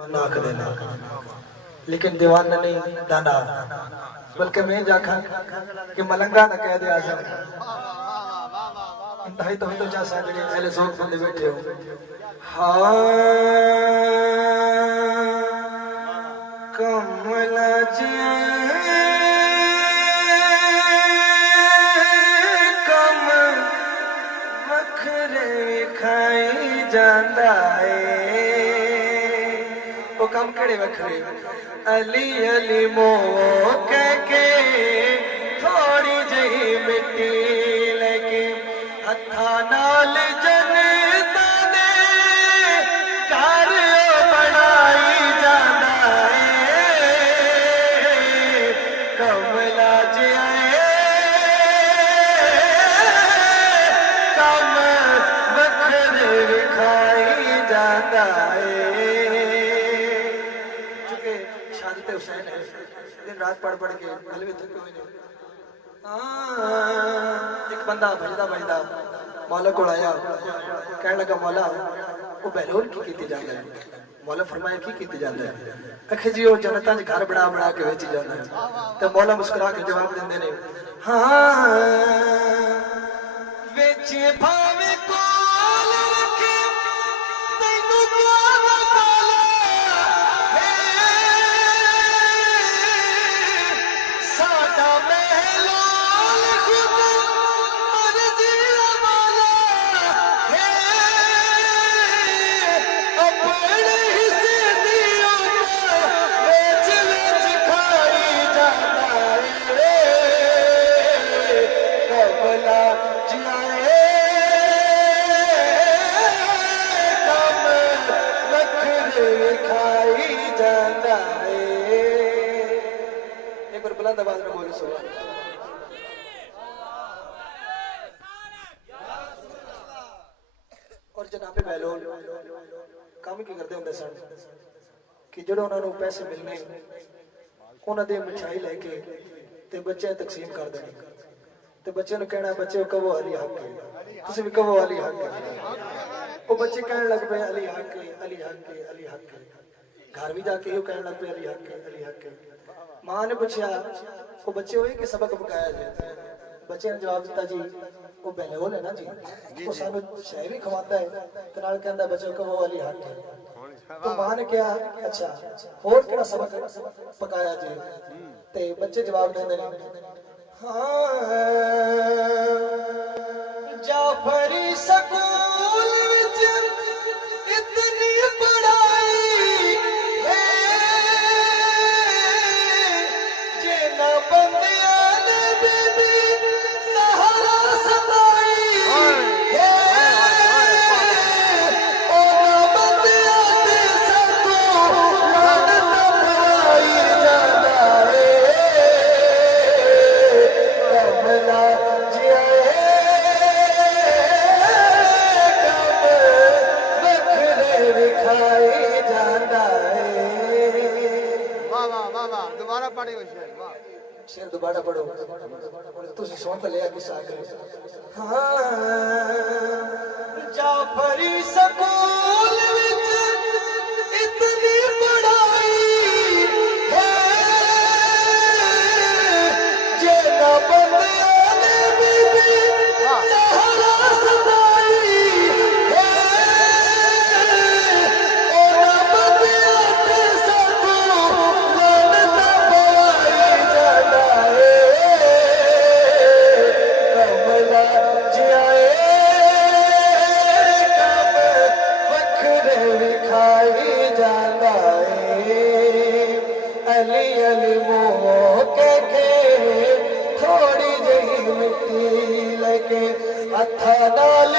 नाक देना लेकिन दीवाना नहीं दाना बल्कि मैं जाखा कि मलंगा न कह दे आजम इंतहाई तो चासा जड़े पहले जोक बंदे बैठे हो हाँ कमला जिया कम वखरे खाई जांदा है वो कम कड़े वखरे अली अली मो कह के थोड़ी जही मिट्टी लेके हथा नाल जनता ने घर बनाई जाना है कमला जिया कम वखरे खाई जाता है हुसैन है दिन रात पढ़ के हलवे थके हुए एक बंदा भजदा मौला को आया कहने लगा मौला वो बहलोल की कीती जाता है मौला फरमाया की कीती जाता है आखे जी वो जनता घर बना के बेची जाता है तो मौला मुस्कुरा के जवाब देंदे ने हाँ बेचे भावे कोल रखे तैनू क्या पाला आवाज में बोलो सुभान और जनाबे बहलोल काम की करते होंगे सन कि जो उन्होंने पैसे मिलने उन्होंने मिठाई लेके ते बच्चे तकसीम कर देने ते बच्चे ने कहना बच्चे कहो अली हक है तुसी भी कहो अली हक है वो बच्चे कहने लग पे अली हक है अली हक है अली हक है घर भी जाके कहने लग पे अली हक है अली हक है मां ने पूछा वो बच्चे हुए कि सबक पकाया जाए बच्चे ने जवाब दिता जी वो बहलोल है ना जी वो सानू शायरी भी खवाता है तो नाल कहंदा बच्चों को वो अली हक है तो मां ने कहा अच्छा और केड़ा सबक पकाया जी ते बच्चे जवाब देंदे ने हां जाफरी स्कूल विच इतनी पढ़ाई है जेना बंदिया ने बेबी सहारा सताई है ओ बंदिया ते सको लानत पराई जाना है कमला जिया शेर दोबारा पढ़ो तुसी सुन तो लिया किसा करे हाँ जाफरी स्कूल विच इतनी पढ़ाई है जे ना बंदिया ने बीबी सहारा सताई है ओ ना बंदिया ते सको लानत पवाई जाना है कमला जिया कम वखरे विखाई जाना है अली अली मोह कह के थोड़ी जही मिट्टी लेके हथा नाल